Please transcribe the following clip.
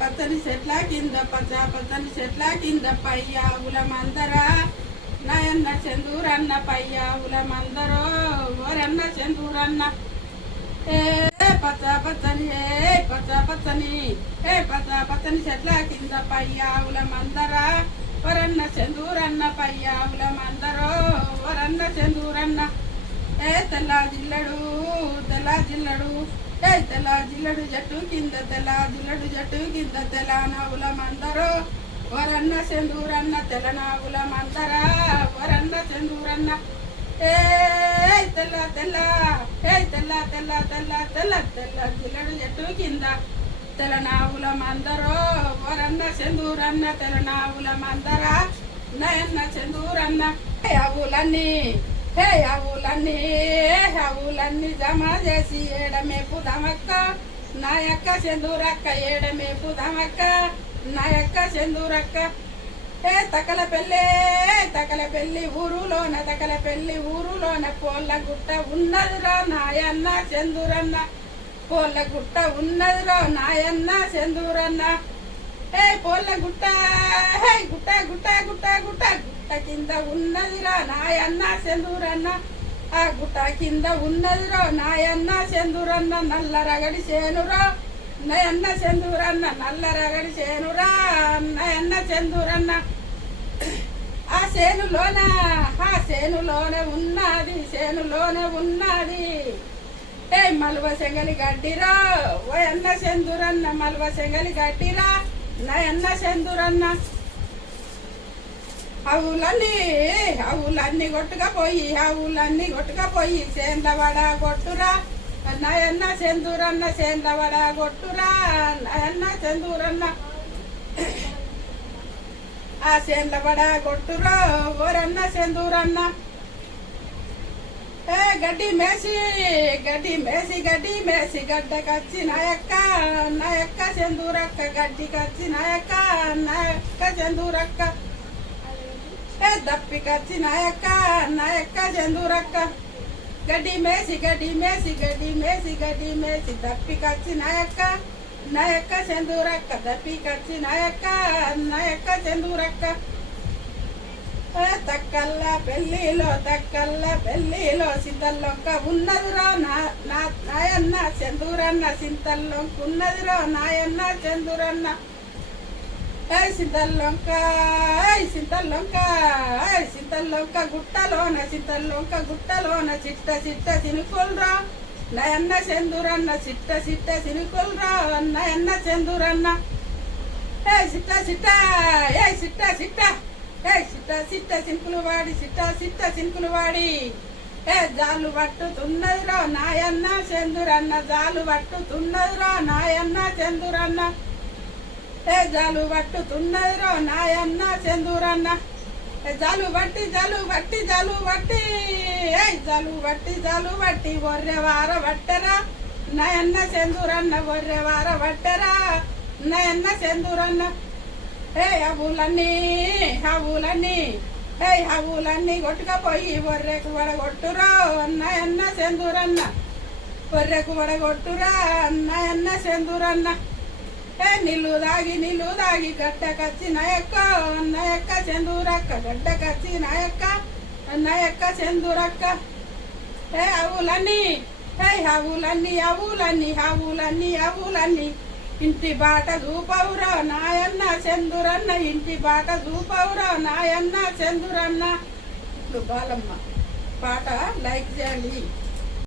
పచ్చని చెట్ల కింద పచ్చని చెట్ల కింద పయ్యావుల మందరా నయన్న చందూరన్న పయ్యావుల మందరో ఓరన్న చందూరన్న ఏ పచ్చని పచ్చని చెట్ల కింద పయ్యావుల మందరా వరన్న చందూరన్న పయ్యావుల మందరో వరన్న చందూరన్న ఏ తెల్ల జిల్లడు జట్టు కింద తెలనావుల మందరో వరన్న చందూరన్న తెలనావుల మందరా వరన్న చందూరన్న ఏ తెల్ల జిల్లడు జట్టు కింద తెలనావుల మందరో వరన్న చందూరన్న తెలనావుల మందరా నయన్న చందూరన్న ఆవులన్నీ జమ చేసి ఏడమేపుదమక్క నా యొక్క చందూరక్క ఏడమేపుదమక్క నా యొక్క చందూరక్క ఏ తకల పెళ్ళి ఊరులోన పోళ్ళ గుట్ట ఉన్నదిరా నాయన్న చందూరన్న పోళ్ళ గుట్ట ఉన్నదిరా నాయన్న చందూరన్న ఏ పోళ్ళ గుట్ట గుట్ట కింద ఉన్నదిరా నాయన్న చందూరన్న ఆ గుట్ట కింద ఉన్నదిరా నాయన్న చందూరన్న నల్ల రగడి చేనురా నయన్న చందూరన్న నల్ల రగడి చేనురా నయన్న చందూరన్న ఆ చేనులోనే ఉన్నది ఏ మలువ సెంగలి గడ్డిరా ఓయన్న చందూరన్న మలువ సెంగలి గడ్డిరా నయన్న చందూరన్న ఆవులన్నీ కొట్టుకపోయి సేందవడ కొట్టురా నయన్న చందూరన్న సేందవడ కొట్టురా నయన్న చందూరన్న ఆ సేందవడ కొట్టురా ఓరన్న చందూరన్న ఏ గడ్డి మేసి గడ్డకచ్చి నాయక్క చందూరక్క గడ్డికచ్చి నాయక్క చందూరక్క ఏ దప్పికచ్చి నాయక్క చందూరక్క గడ్డి మేసి దప్పికచ్చి నాయక్క చందూరక్క దప్పికచ్చి నాయక్క చందూరక్క తక్కల్ల పెళ్ళిలో సింతల్లొక్క ఉన్నదిరో నాయన్న చందూరన్న సింతల్లొంక ఉన్నదిరో నాయన్న చందూరన్న సింతల్లొంక గుట్టలోన చిట్ట చినుకుల్రా నయన్న చందూరన్న చిట్ట చినుకుల్రా నయన్న చందూరన్న సిట్ట చినుకులు వాడి ఏ జాలు పట్టుతున్నదిరో నాయన్న చందూరన్న జాలు పట్టుతున్నదిరో నాయన్న చందూరన్న ఏ జాలు పట్టుతున్నదిరో నాయన్న చందూరన్న జాలు బట్టి ఒర్రెవార పట్టరా నయన్న చందూరన్న ఒర్రెవార పట్టరా నయన్న చందూరన్న ఏ ఆవులన్నీ కొట్టుకపోయి ఒర్రెకు వడగొట్టురా అన్నయన్న చందూరన్న ఒర్రెకు వడగొట్టురా అన్నయన్న చందూరన్న ఏ నీళ్ళు దాగి గడ్డకచ్చి నాయక్క చందూరక్క గడ్డకచ్చి నాయక్క చందూరక్క ఏ ఆవులన్నీ ఇంటి బాట చూపవురా నాయన్న చందూరన్న ఇంటి బాట చూపవురా నాయన్న చందూరన్న. ఇప్పుడు బాలమ్మ పాట లైక్ చేయండి.